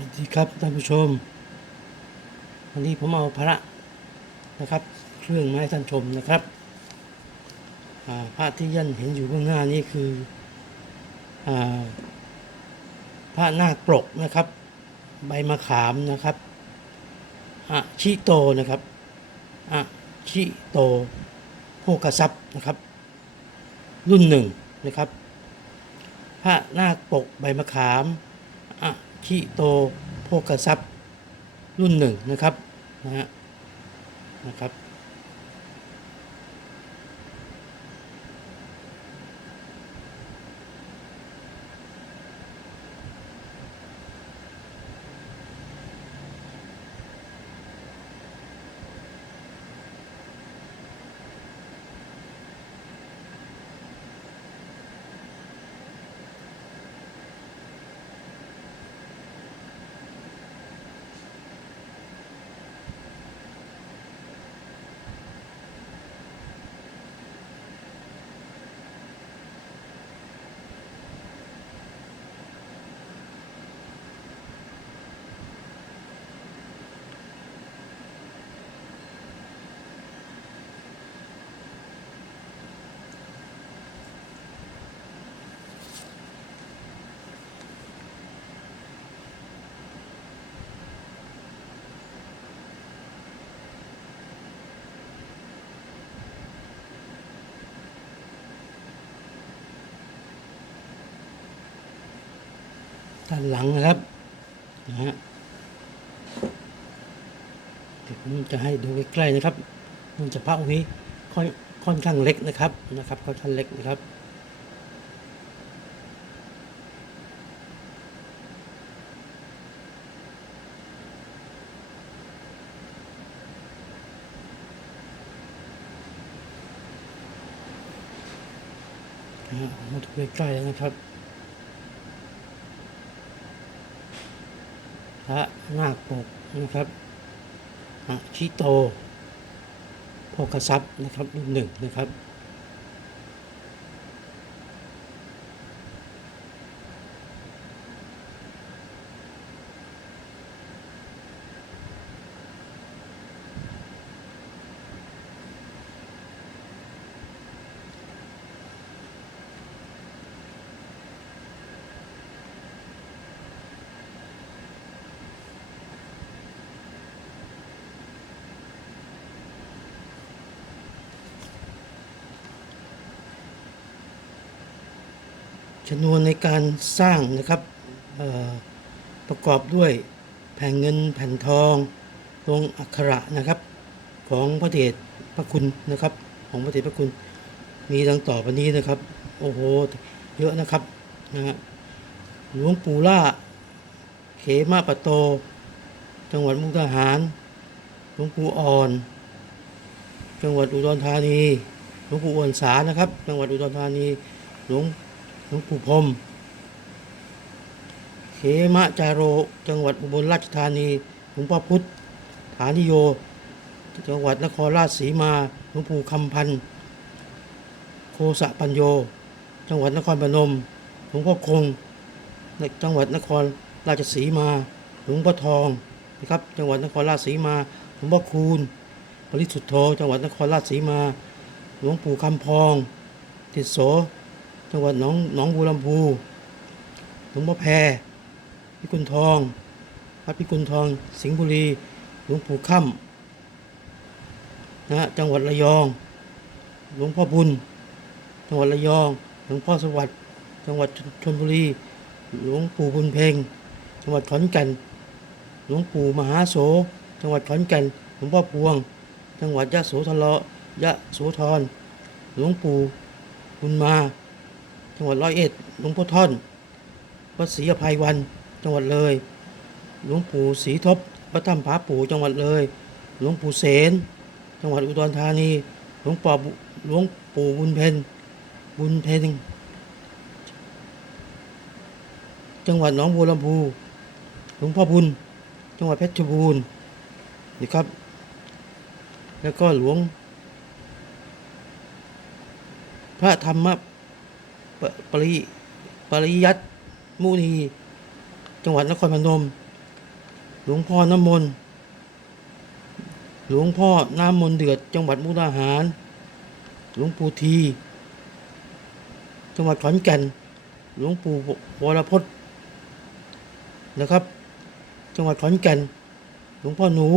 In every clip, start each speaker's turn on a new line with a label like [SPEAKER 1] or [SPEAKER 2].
[SPEAKER 1] สวัสดีครับท่านผู้ชม วันนี้ผมเอาพระนะครับ เครื่องไม้ท่านชมนะครับอ่าพระที่ยันเห็นอยู่เบื้องหน้านี้คืออาพระนาคปรกนะครับ ใบมะขามนะครับอะชิโตนะครับอะชิโตโภกทรัพย์นะครับ รุ่นหนึ่งนะครับ พระนาคปกใบมะขาม ทิโตโภกทรัพย์รุ่นหนึ่งนะครับนะฮะนะครับานหลังนะครับนะฮะเดี๋ยวผมจะให้ดูใกล้ๆนะครับมันจะพระองค์นี้ค่อนค่อนข้างเล็กนะครับนะครับค่อนข้างเล็กนะครับนะฮะมาดูใกล้ๆนะครับ พระนาคปกนะครับอชิโตโภกทรัพย์นะครับรุ่นหนึ่งนะครับ ชนวนในการสร้างนะครับประกอบด้วยแผ่นเงินแผ่นทองลงอักขระนะครับของพระเดชพระคุณนะครับ ของพระเดชพระคุณมีดังต่อไปนี้นะครับ โอ้โหเยอะนะครับนะฮะหลวงปู่ล่า เขมาปะโต จังหวัดมุกดาหารหลวงปู่อ่อน จังหวัดอุดรธานีหลวงปู่อ่อนสานะครับ จังหวัดอุดรธานีหลวง หลวงปู่พรมเขมะจาโร จังหวัดอุบลราชธานี หลวงพ่อพุทธฐานิโย จังหวัดนครราชสีมา หลวงปู่คำพันธ์โคสะปัญโย จังหวัดนครพนม หลวงพ่อคงในจังหวัดนครราชสีมา หลวงพ่อทองนะครับ จังหวัดนครราชสีมา หลวงพ่อคูณปริสุทธโธ จังหวัดนครราชสีมา หลวงปู่คำพอง ติดโส จังหวัดหนองหนองบัวลำพูหลวงพ่อแพรพิกุลทองวัดพิกุลทอง สิงห์บุรี หลวงปู่ค่ำนะฮะจังหวัดระยอง หลวงพ่อบุญ จังหวัดระยอง หลวงพ่อสวัสดิ์ จังหวัดชชลบุรี หลวงปู่บุญเพ็ง จังหวัดขอนแก่น หลวงปู่มหาโส จังหวัดขอนแก่น หลวงพ่อพวง จังหวัดยะโสธรยะโสธร หลวงปู่บุญมา จังหวัดร้อยเอ็ด หลวงพ่อท่อน วัดศรีอภัยวัน จังหวัดเลย หลวงปู่ศรีทบวัดถ้ำผาปู่ จังหวัดเลย หลวงปู่เสน จังหวัดอุดรธานี หลวงปู่บุหลวงปู่บุญเพ็ญบุญเพ็ญจังหวัดหนองบัวลำพู หลวงพ่อบุญ จังหวัดเพชรบูรณ์นี่ครับ แล้วก็หลวงพระธรรม ปปริปริยัตมุนี จังหวัดนครพนม หลวงพ่อน้ำมนต์ หลวงพ่อน้ำมนต์เดือด จังหวัดมุกดาหาร หลวงปู่ที จังหวัดขอนแก่น หลวงปู่วรพจน์นะครับ จังหวัดขอนแก่น หลวงพ่อหนู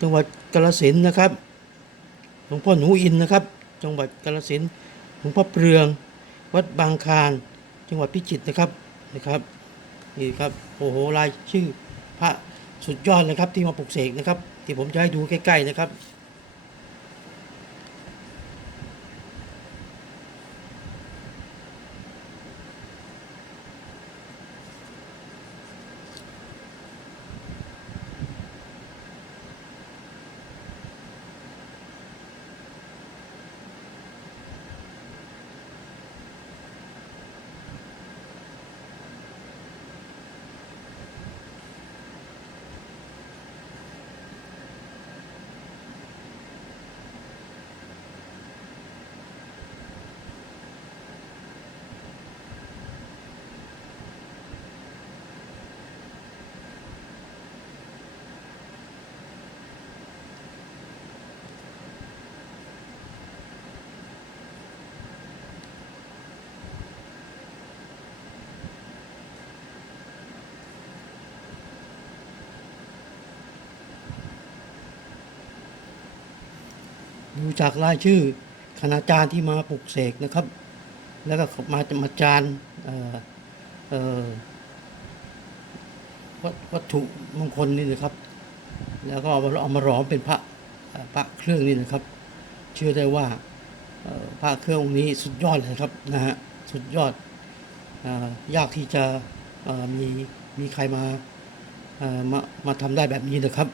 [SPEAKER 1] จังหวัดกาฬสินนะครับ หลวงพ่อหนูอินนะครับ จังหวัดกาฬสินธุ์หลวงพ่อเปลือง วัดบางคาร จังหวัดพิจิตรนะครับนะครับนี่ครับโอ้โหลายชื่อพระสุดยอดเลยครับที่มาปลุกเสกนะครับ ที่ผมจะให้ดูใกล้ๆนะครับ ดูจากรายชื่อคณาจารย์ที่มาปลุกเสกนะครับ แล้วก็มามาจารย์วัตถุมงคลนี่นะครับ แล้วก็เอามาเอามาหลอมเป็นพระเอ่อพระเครื่องนี่นะครับ เชื่อได้ว่าพระเครื่ององค์นี้สุดยอดเลยครับนะฮะสุดยอดอยากที่จะมีมีใครมามามาทำได้แบบนี้นะครับ